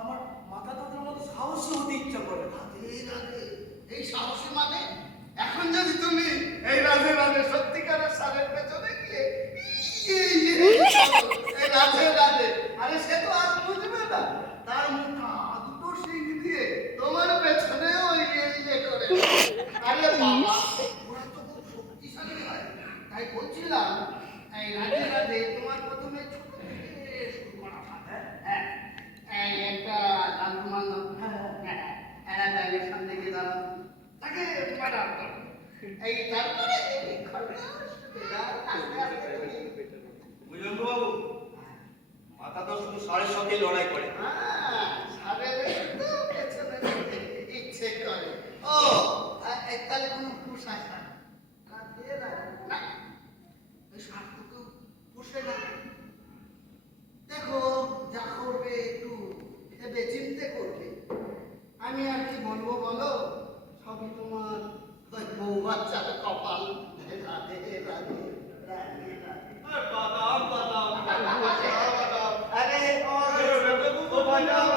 আমার মাথা তোদের মতো সাহসী হতে ইচ্ছা করে। রাধে রাধে, এই সাহসী মানে এখন যদি তুমি এই রাধে রাধে সত্যিকারের সারের পেছনে গিয়ে এই রাধে রাধে, আরে সে তো আর বুঝবে না, তার মুখা দুটো শিং দিয়ে তোমার পেছনে ওই ইয়ে করে। আরে বাবা, ওরা তো খুব শক্তিশালী হয়। তাই বলছিলাম এই রাধে রাধে তোমার প্রথমে ছোট থেকে শুরু করা হয়। হ্যাঁ, এই একটা লালু মানো, হ্যাঁ, ব্যাগের সামনে গিয়ে দাঁড়াও, তাকে ম্যাডাম করো। এই তারপরে এই খরচ আস্তে আস্তে বুঝলেন তো বাবু, মাথা তো শুধু সারের সঙ্গে লড়াই করে। সারের একটু পেছনে যেতে ইচ্ছে করে। ও তাহলে কোনো হুঁশ আসে না। রাধে রাধে, না, এই সার তো কেউ পুষে না। দেখো, যা করবে একটু ভেবে চিন্তে করবে। আমি আর কি বলবো বলো, সবই তোমার ওই বউ বাচ্চার কপাল। রাধে রাধে রাধে রাধে। বাদাম বাদাম আরে ও বাদাম